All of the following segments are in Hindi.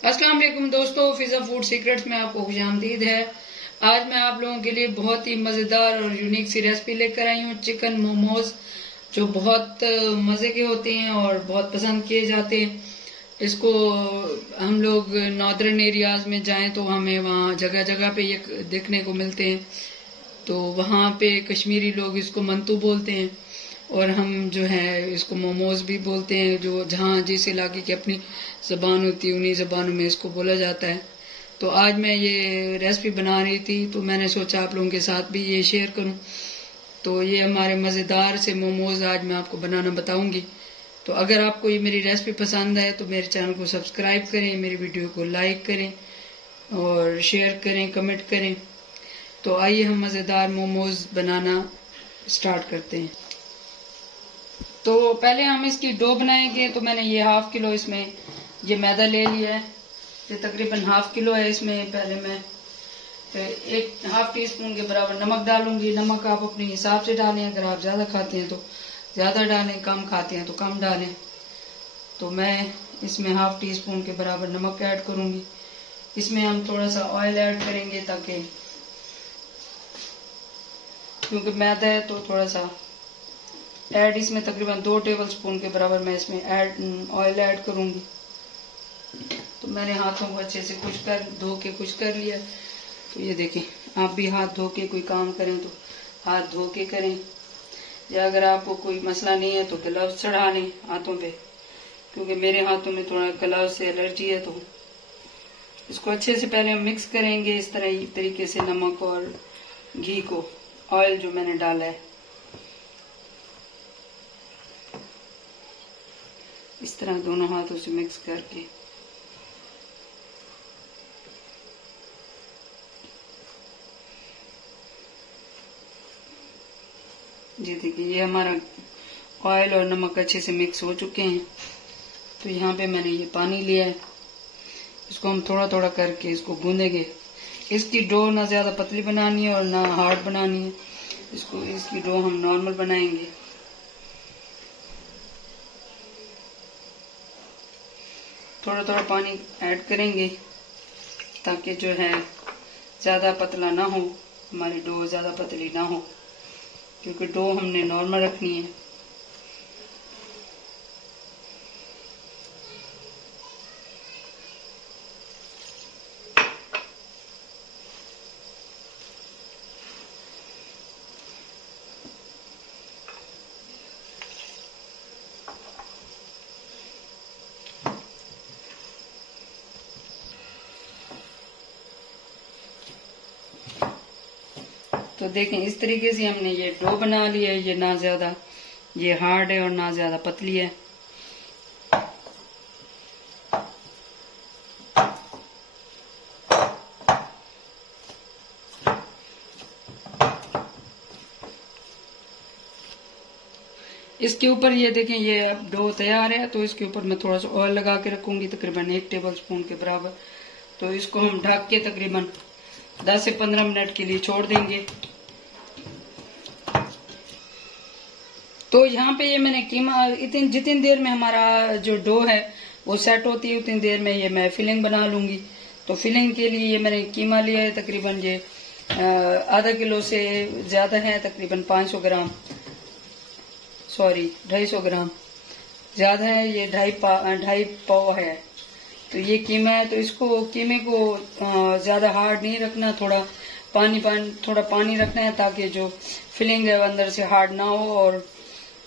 अस्सलाम वालेकुम दोस्तों, फिजा फूड सीक्रेट्स में आपको खुशामदीद है। आज मैं आप लोगों के लिए बहुत ही मजेदार और यूनिक सी रेसिपी लेकर आई हूँ, चिकन मोमोज, जो बहुत मजे के होते हैं और बहुत पसंद किए जाते हैं। इसको हम लोग नॉर्दर्न एरियाज में जाएं तो हमें वहाँ जगह जगह पे ये देखने को मिलते हैं। तो वहाँ पे कश्मीरी लोग इसको मंतू बोलते हैं और हम जो है इसको मोमोज भी बोलते हैं। जो जहाँ जिस इलाके की अपनी जबान होती है उन्हीं जबानों में इसको बोला जाता है। तो आज मैं ये रेसिपी बना रही थी तो मैंने सोचा आप लोगों के साथ भी ये शेयर करूं। तो ये हमारे मज़ेदार से मोमोज आज मैं आपको बनाना बताऊंगी। तो अगर आपको ये मेरी रेसिपी पसंद है तो मेरे चैनल को सब्सक्राइब करें, मेरी वीडियो को लाइक करें और शेयर करें, कमेंट करें। तो आइए हम मज़ेदार मोमोज बनाना स्टार्ट करते हैं। तो पहले हम इसकी डो बनाएंगे। तो मैंने ये ½ किलो इसमें ये मैदा ले लिया है। ये तकरीबन ½ किलो है। इसमें पहले मैं ½ टीस्पून के बराबर नमक डालूंगी। नमक आप अपने हिसाब से डालें, अगर आप ज्यादा खाते हैं तो ज्यादा डालें, कम खाते हैं तो कम डालें। तो मैं इसमें ½ टीस्पून के बराबर नमक ऐड करूंगी। इसमें हम थोड़ा सा ऑयल ऐड करेंगे ताकि, क्योंकि मैदा है तो थोड़ा सा ऐड, इसमें तकरीबन 2 टेबलस्पून के बराबर मैं इसमें ऑयल ऐड करूंगी। तो मैंने हाथों को अच्छे से धो के खुश कर लिया। तो ये देखें, आप भी हाथ धो के कोई काम करें तो हाथ धो के करें, या अगर आपको कोई मसला नहीं है तो ग्लव्स चढ़ा लें हाथों पे, क्योंकि मेरे हाथों में थोड़ा ग्लव्स से एलर्जी है। तो इसको अच्छे से पहले हम मिक्स करेंगे इस तरीके से, नमक और घी को, ऑयल जो मैंने डाला है इस तरह दोनों हाथों से मिक्स करके। जी देखिए, ये हमारा ऑयल और नमक अच्छे से मिक्स हो चुके हैं। तो यहाँ पे मैंने ये पानी लिया है, इसको हम थोड़ा थोड़ा करके इसको गूंदेंगे। इसकी डो ना ज्यादा पतली बनानी है और ना हार्ड बनानी है। इसकी डो हम नॉर्मल बनाएंगे। थोड़ा थोड़ा पानी ऐड करेंगे ताकि जो है ज्यादा पतला ना हो, हमारी डो ज्यादा पतली ना हो, क्योंकि डो हमने नॉर्मल रखनी है। तो देखें, इस तरीके से हमने ये डो बना लिया है। ये ना ज्यादा ये हार्ड है और ना ज्यादा पतली है। इसके ऊपर ये देखें, ये अब डो तैयार है। तो इसके ऊपर मैं थोड़ा सा ऑयल लगा के रखूंगी, तकरीबन 1 टेबलस्पून के बराबर। तो इसको हम ढक के तकरीबन 10 से 15 मिनट के लिए छोड़ देंगे। तो यहाँ पे ये मैंने कीमा, जितनी देर में हमारा जो डो है वो सेट होती है उतनी देर में ये मैं फिलिंग बना लूंगी। तो फिलिंग के लिए ये मैंने कीमा लिया है, तकरीबन ये ½ किलो से ज्यादा है, तकरीबन 500 ग्राम, सॉरी 250 ग्राम ज्यादा है, ये 2.5 पाव है। तो ये कीमा है। तो इसको कीमे को ज्यादा हार्ड नहीं रखना, थोड़ा पानी रखना है ताकि जो फिलिंग है वो अंदर से हार्ड ना हो और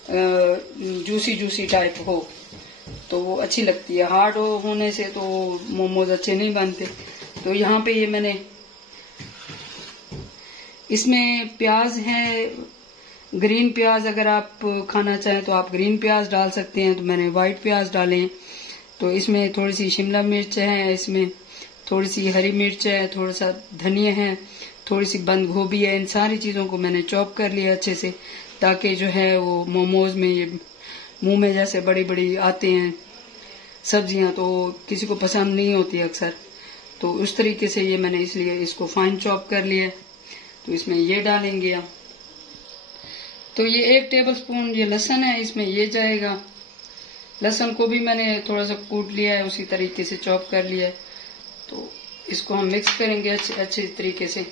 जूसी टाइप हो, तो वो अच्छी लगती है। हार्ड होने से तो मोमोज अच्छे नहीं बनते। तो यहाँ पे ये मैंने, इसमें प्याज है, ग्रीन प्याज, अगर आप खाना चाहें तो आप ग्रीन प्याज डाल सकते हैं। तो मैंने व्हाइट प्याज डाले हैं। तो इसमें थोड़ी सी शिमला मिर्च है, इसमें थोड़ी सी हरी मिर्च है, थोड़ा सा धनिया है, थोड़ी सी बंद गोभी है। इन सारी चीजों को मैंने चॉप कर लिया अच्छे से, ताकि जो है वो मोमोज में ये मुंह में जैसे बड़ी बड़ी आते हैं सब्जियां, तो किसी को पसंद नहीं होती अक्सर। तो उस तरीके से ये मैंने इसलिए इसको फाइन चॉप कर लिया। तो इसमें ये डालेंगे हम। तो ये 1 टेबलस्पून ये लहसुन है, इसमें ये जाएगा। लहसुन को भी मैंने थोड़ा सा कूट लिया है, उसी तरीके से चॉप कर लिया है। तो इसको हम मिक्स करेंगे अच्छे तरीके से।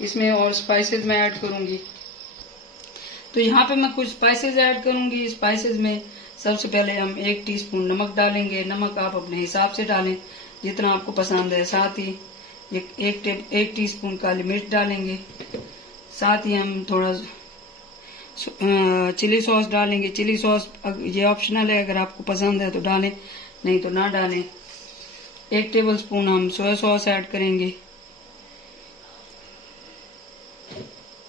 इसमें और स्पाइसेस मैं ऐड करूंगी। तो यहाँ पे मैं कुछ स्पाइसेस ऐड करूंगी। स्पाइसेस में सबसे पहले हम 1 टीस्पून नमक डालेंगे। नमक आप अपने हिसाब से डालें जितना आपको पसंद है। साथ ही 1 टीस्पून काली मिर्च डालेंगे। साथ ही हम थोड़ा चिली सॉस डालेंगे। चिली सॉस ये ऑप्शनल है, अगर आपको पसंद है तो डालें, नहीं तो ना डालें। 1 टेबलस्पून हम सोया सॉस ऐड करेंगे।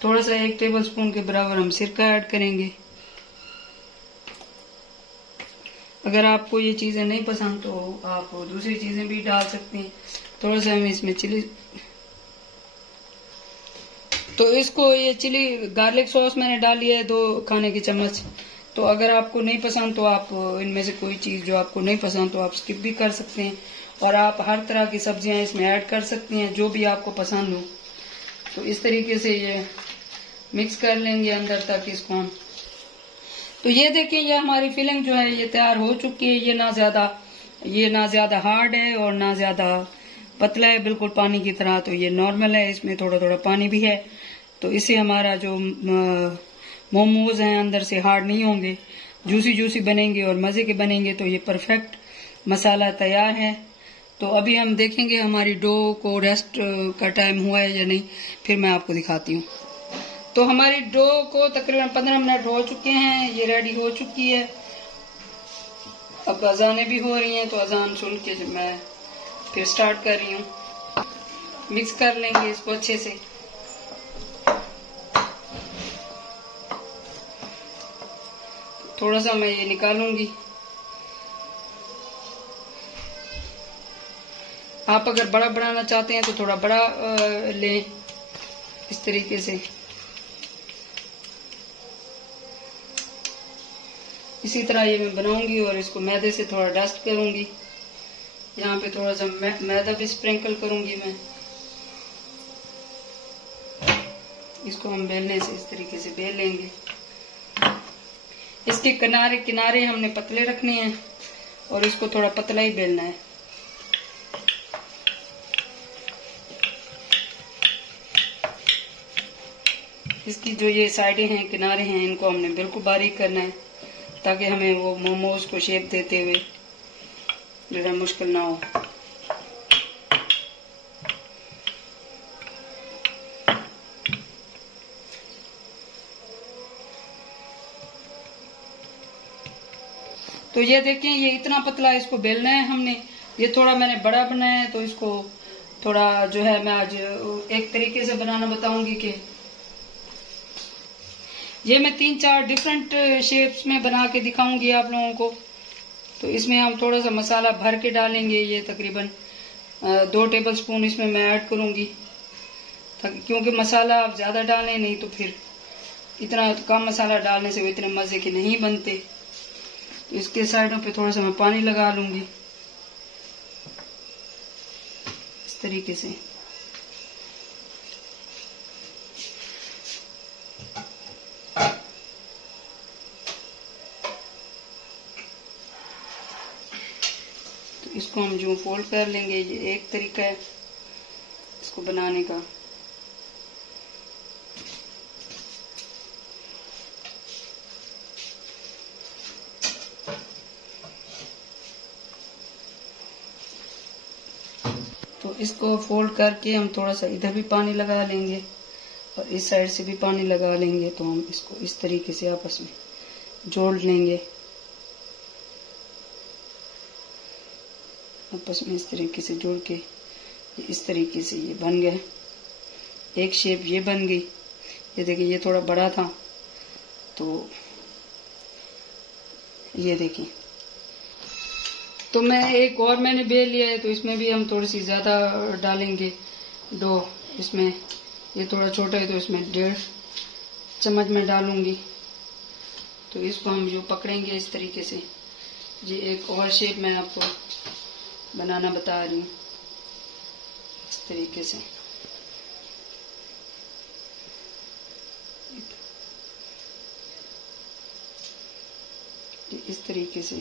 थोड़ा सा 1 टेबलस्पून के बराबर हम सिरका ऐड करेंगे। अगर आपको ये चीजें नहीं पसंद तो आप दूसरी चीजें भी डाल सकते हैं। थोड़ा सा हम इसमें तो इसको ये चिली गार्लिक सॉस मैंने डाली है 2 खाने के चम्मच। तो अगर आपको नहीं पसंद तो आप इनमें से कोई चीज जो आपको नहीं पसंद तो आप स्किप भी कर सकते हैं। और आप हर तरह की सब्जियां इसमें ऐड कर सकते हैं जो भी आपको पसंद हो। तो इस तरीके से ये मिक्स कर लेंगे अंदर तक इसको हम। तो ये देखिए, ये हमारी फिलिंग जो है ये तैयार हो चुकी है। ये ना ज्यादा हार्ड है और ना ज्यादा पतला है, बिल्कुल पानी की तरह। तो ये नॉर्मल है, इसमें थोड़ा थोड़ा पानी भी है। तो इससे हमारा जो मोमोज हैं अंदर से हार्ड नहीं होंगे, जूसी जूसी बनेंगे और मजे के बनेंगे। तो ये परफेक्ट मसाला तैयार है। तो अभी हम देखेंगे हमारी डो को रेस्ट का टाइम हुआ है या नहीं, फिर मैं आपको दिखाती हूँ। तो हमारी डो को तकरीबन 15 मिनट हो चुके हैं, ये रेडी हो चुकी है। अब अजानें भी हो रही हैं, तो अजान सुन के मैं फिर स्टार्ट कर रही हूँ। मिक्स कर लेंगे इसको अच्छे से। थोड़ा सा मैं ये निकालूंगी। आप अगर बड़ा बनाना चाहते हैं तो थोड़ा बड़ा लें, इस तरीके से। इसी तरह ये मैं बनाऊंगी और इसको मैदे से थोड़ा डस्ट करूंगी। यहाँ पे थोड़ा सा मैदा भी स्प्रिंकल करूंगी मैं। इसको हम बेलने से इस तरीके से बेल लेंगे। इसके किनारे किनारे हमने पतले रखने हैं और इसको थोड़ा पतला ही बेलना है। इसकी जो ये साइडें हैं, किनारे हैं, इनको हमने बिल्कुल बारीक करना है ताकि हमें वो मोमोज को शेप देते हुए जरा मुश्किल ना हो। तो ये देखें, ये इतना पतला इसको बेलना है हमने। ये थोड़ा मैंने बड़ा बनाया है, तो इसको थोड़ा जो है मैं आज एक तरीके से बनाना बताऊंगी कि ये मैं 3-4 डिफरेंट शेप्स में बना के दिखाऊंगी आप लोगों को। तो इसमें हम थोड़ा सा मसाला भर के डालेंगे। ये तकरीबन 2 टेबलस्पून इसमें मैं ऐड करूंगी, क्योंकि मसाला आप ज्यादा डालें, नहीं तो फिर इतना कम मसाला डालने से वो इतने मजे के नहीं बनते। तो इसके साइडों पे थोड़ा सा मैं पानी लगा लूंगी इस तरीके से। तो इसको हम जो फोल्ड कर लेंगे, ये एक तरीका है इसको बनाने का। तो इसको फोल्ड करके हम थोड़ा सा इधर भी पानी लगा लेंगे और इस साइड से भी पानी लगा लेंगे। तो हम इसको इस तरीके से आपस में जोड़ लेंगे, आपस में इस तरीके से जोड़ के इस तरीके से ये बन गया। एक शेप ये बन गई। ये देखिए, ये थोड़ा बड़ा था तो ये देखिए। तो मैं एक और मैंने बेल लिया है, तो इसमें भी हम थोड़ी सी ज्यादा डालेंगे डो। इसमें ये थोड़ा छोटा है तो इसमें 1.5 चम्मच में डालूंगी। तो इसको हम जो पकड़ेंगे इस तरीके से। ये एक और शेप मैं आपको बनाना बता रही हूँ इस तरीके से। इस तरीके से।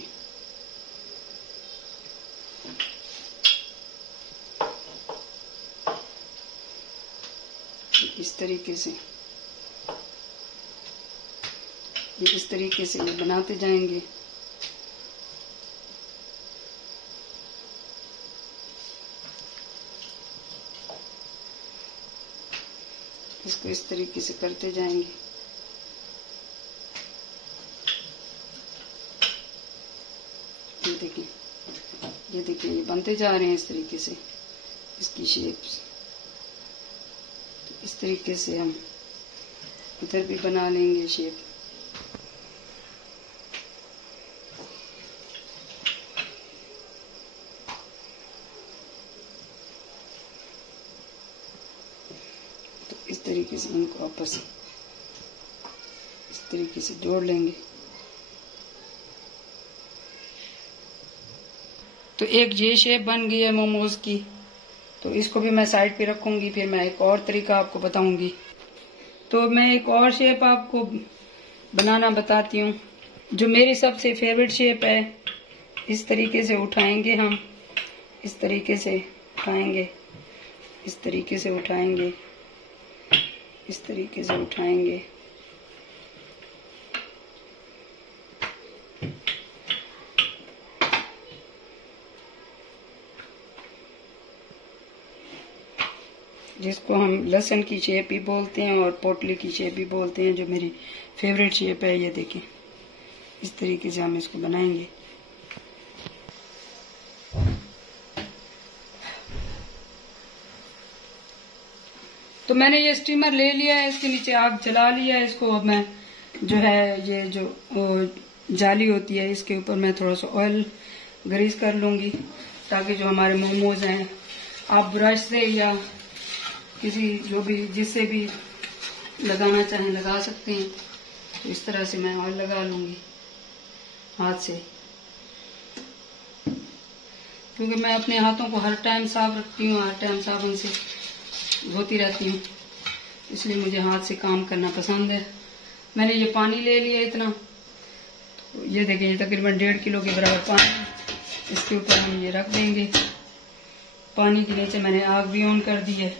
इस तरीके से ये इस तरीके से ये बनाते जाएंगे। इसको इस तरीके से करते जाएंगे। ये देखिए ये बनते जा रहे हैं इस तरीके से, इसकी शेप्स। तो इस तरीके से हम इधर भी बना लेंगे शेप। तो इस तरीके से इनको आपस इस तरीके से जोड़ लेंगे। तो एक ये शेप बन गई है मोमोज की, तो इसको भी मैं साइड पे रखूंगी। फिर मैं एक और तरीका आपको बताऊंगी। तो मैं एक और शेप आपको बनाना बताती हूँ, जो मेरी सबसे फेवरेट शेप है। इस तरीके से उठाएंगे हम, इस तरीके से उठाएंगे, इस तरीके से उठाएंगे, इस तरीके से उठाएंगे। जिसको हम लहसुन की शेप भी बोलते हैं और पोटली की शेप भी बोलते हैं, जो मेरी फेवरेट शेप है। ये देखें, इस तरीके से हम इसको बनाएंगे। तो मैंने ये स्टीमर ले लिया है, इसके नीचे आग जला लिया है। इसको अब मैं जो है ये जो जाली होती है इसके ऊपर मैं थोड़ा सा ऑयल ग्रीस कर लूंगी, ताकि जो हमारे मोमोज हैं आप ब्रश से या किसी जो भी जिससे भी लगाना चाहें लगा सकते हैं। तो इस तरह से मैं ऑयल लगा लूंगी हाथ से, क्योंकि मैं अपने हाथों को हर टाइम साफ रखती हूँ, हर टाइम साबुन से धोती रहती हूँ, इसलिए मुझे हाथ से काम करना पसंद है। मैंने ये पानी ले लिया इतना, तो ये देखिए तकरीबन 1.5 किलो के बराबर पानी इसके ऊपर हम ये रख देंगे। पानी के नीचे मैंने आग भी ऑन कर दी है।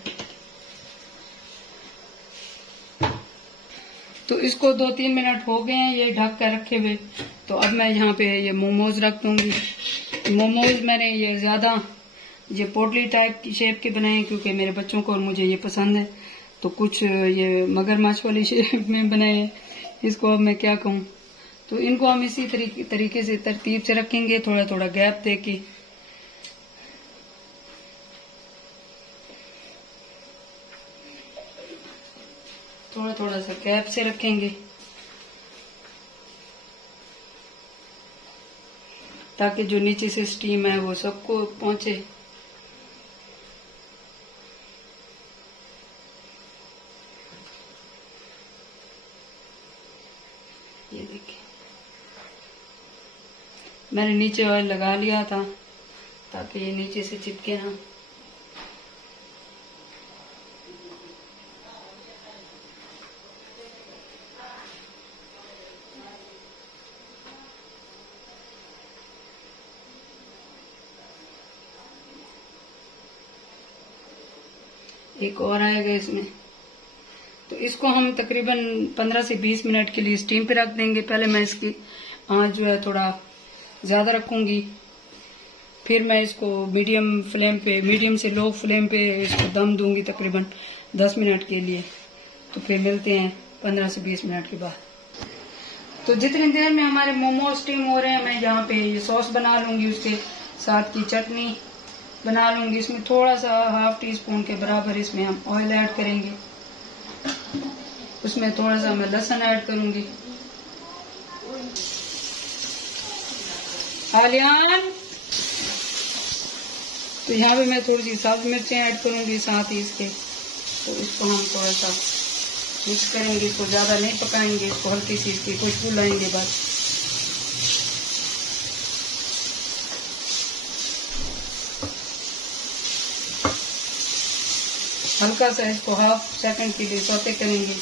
तो इसको 2-3 मिनट हो गए हैं ये ढक कर रखे हुए। तो अब मैं यहाँ पे ये मोमोज रख दूंगी। मोमोज मैंने ये ज्यादा ये पोटली टाइप की शेप के बनाए हैं, क्योंकि मेरे बच्चों को और मुझे ये पसंद है। तो कुछ ये मगरमच्छ वाली शेप में बनाए हैं, इसको अब मैं क्या कहूँ। तो इनको हम इसी तरीके से तरतीब से रखेंगे, थोड़ा थोड़ा गैप दे के। थोड़ा थोड़ा सा गैप से रखेंगे, ताकि जो नीचे से स्टीम है वो सबको पहुंचे। ये देखिए मैंने नीचे ऑयल लगा लिया था, ताकि ये नीचे से चिपके ना। एक और आएगा इसमें। तो इसको हम तकरीबन 15 से 20 मिनट के लिए स्टीम पे रख देंगे। पहले मैं इसकी आंच जो है थोड़ा ज्यादा रखूंगी, फिर मैं इसको मीडियम से लो फ्लेम पे इसको दम दूंगी तकरीबन 10 मिनट के लिए। तो फिर मिलते हैं 15 से 20 मिनट के बाद। तो जितनी देर में हमारे मोमोज स्टीम हो रहे हैं, मैं यहाँ पे ये सॉस बना लूंगी, उसके साथ की चटनी बना लूंगी। इसमें थोड़ा सा ½ टीस्पून के बराबर इसमें हम ऑयल ऐड करेंगे। उसमें थोड़ा सा मैं लहसुन ऐड करूंगी। आलियान, तो यहाँ पे मैं थोड़ी सी सब्ज मिर्चें ऐड करूंगी साथ ही इसके। तो इसको हम थोड़ा सा मिक्स करेंगे, इसको ज्यादा नहीं पकाएंगे, इसको हल्की सी इसकी खुशबू लाएंगे बस। हल्का सा इसको ½ सेकंड के लिए सौते करेंगे।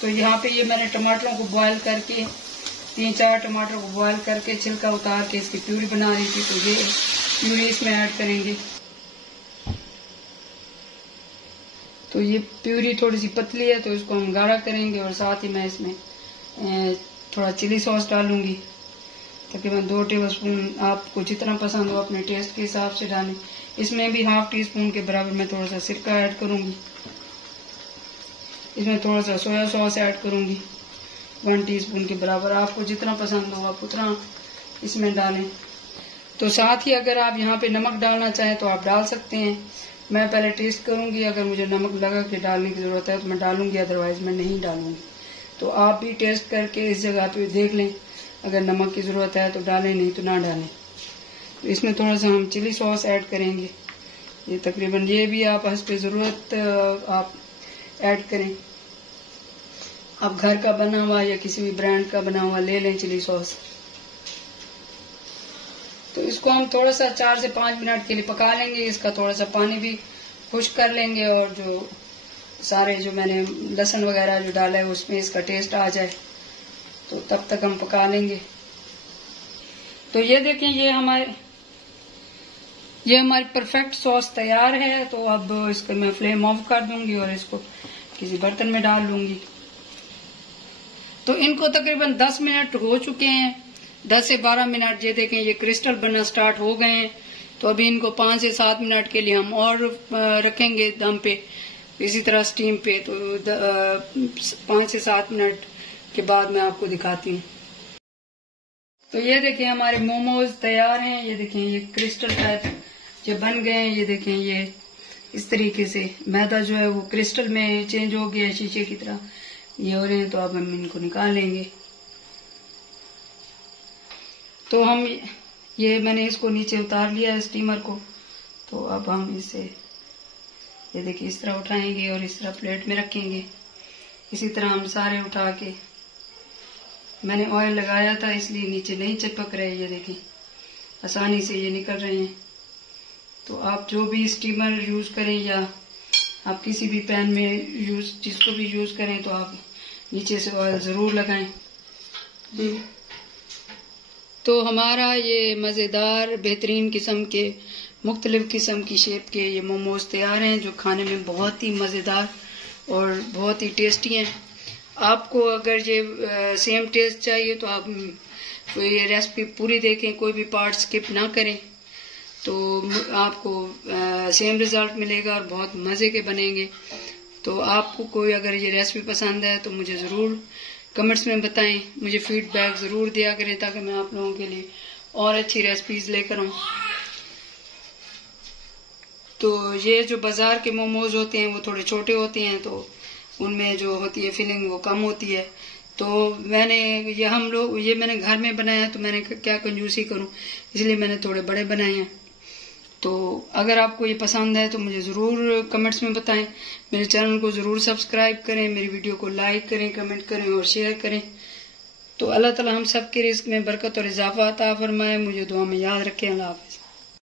तो यहाँ पे ये मैंने टमाटरों को बॉयल करके 3-4 टमाटर को बॉयल करके छिलका उतार के इसकी प्यूरी बना रही थी। तो ये प्यूरी इसमें ऐड करेंगे। तो ये प्यूरी थोड़ी सी पतली है तो इसको हम गाढ़ा करेंगे, और साथ ही मैं इसमें थोड़ा चिली सॉस डालूंगी, तकरीबन 2 टेबलस्पून। आपको जितना पसंद हो अपने टेस्ट के हिसाब से डालें। इसमें भी ½ टीस्पून के बराबर मैं थोड़ा सा सिरका ऐड करूंगी। इसमें थोड़ा सा सोया सॉस ऐड करूंगी 1 टीस्पून के बराबर। आपको जितना पसंद हो आप उतना इसमें डालें। तो साथ ही अगर आप यहाँ पे नमक डालना चाहें तो आप डाल सकते हैं। मैं पहले टेस्ट करूंगी, अगर मुझे नमक लगा कि डालने की जरूरत है तो मैं डालूंगी, अदरवाइज मैं नहीं डालूंगी। तो आप भी टेस्ट करके इस जगह पे देख लें, अगर नमक की जरूरत है तो डालें, नहीं तो ना डालें। तो इसमें थोड़ा सा हम चिली सॉस ऐड करेंगे। ये तकरीबन ये भी आप हस्ब जरूरत आप ऐड करें। आप घर का बना हुआ या किसी भी ब्रांड का बना हुआ ले लें चिली सॉस। तो इसको हम थोड़ा सा 4 से 5 मिनट के लिए पका लेंगे। इसका थोड़ा सा पानी भी खुश्क कर लेंगे, और जो सारे जो मैंने लहसुन वगैरह जो डाला है उसमें इसका टेस्ट आ जाए, तो तब तक हम पका लेंगे। तो ये देखें, ये हमारी परफेक्ट सॉस तैयार है। तो अब इसको मैं फ्लेम ऑफ कर दूंगी और इसको किसी बर्तन में डाल लूंगी। तो इनको तकरीबन 10 मिनट हो चुके हैं, 10 से 12 मिनट। ये देखें, ये क्रिस्टल बनना स्टार्ट हो गए हैं। तो अभी इनको 5 से 7 मिनट के लिए हम और रखेंगे दम पे, इसी तरह स्टीम पे। तो 5 से 7 मिनट के बाद मैं आपको दिखाती हूँ। तो ये देखें, हमारे मोमोज तैयार हैं। ये देखें, ये क्रिस्टल टाइप जो बन गए हैं। ये देखें, ये इस तरीके से मैदा जो है वो क्रिस्टल में चेंज हो गया है, शीशे की तरह ये हो रहे हैं। तो अब हम इनको निकाल लेंगे। तो हम ये मैंने इसको नीचे उतार लिया है स्टीमर को। तो अब हम इसे ये देखिए इस तरह उठाएंगे और इस तरह प्लेट में रखेंगे। इसी तरह हम सारे उठा के, मैंने ऑयल लगाया था इसलिए नीचे नहीं चिपक रहे। ये देखिए आसानी से ये निकल रहे हैं। तो आप जो भी स्टीमर यूज करें या आप किसी भी पैन में जिसको भी यूज करें, तो आप नीचे से ऑयल जरूर लगाएं। तो हमारा ये मज़ेदार बेहतरीन किस्म के मुख्तलिफ किस्म की शेप के ये मोमोज तैयार हैं, जो खाने में बहुत ही मज़ेदार और बहुत ही टेस्टी हैं। आपको अगर ये सेम टेस्ट चाहिए तो आप ये रेसिपी पूरी देखें, कोई भी पार्ट स्किप ना करें, तो आपको सेम रिजल्ट मिलेगा और बहुत मज़े के बनेंगे। तो आपको कोई अगर ये रेसिपी पसंद है तो मुझे ज़रूर कमेंट्स में बताएं, मुझे फीडबैक ज़रूर दिया करें ताकि मैं आप लोगों के लिए और अच्छी रेसिपीज़ लेकर आऊँ। तो ये जो बाज़ार के मोमोज होते हैं वो थोड़े छोटे होते हैं, तो उनमें जो होती है फिलिंग वो कम होती है। तो ये मैंने घर में बनाया, तो मैंने क्या कंजूसी करूं, इसलिए मैंने थोड़े बड़े बनाए हैं। तो अगर आपको ये पसंद है तो मुझे ज़रूर कमेंट्स में बताएं। मेरे चैनल को ज़रूर सब्सक्राइब करें, मेरी वीडियो को लाइक करें, कमेंट करें और शेयर करें। तो अल्लाह ताला हम सब के रिज़्क़ में बरकत और इजाफा अता फरमाए। मुझे दुआ में याद रखें। अल्लाह हाफ़िज़।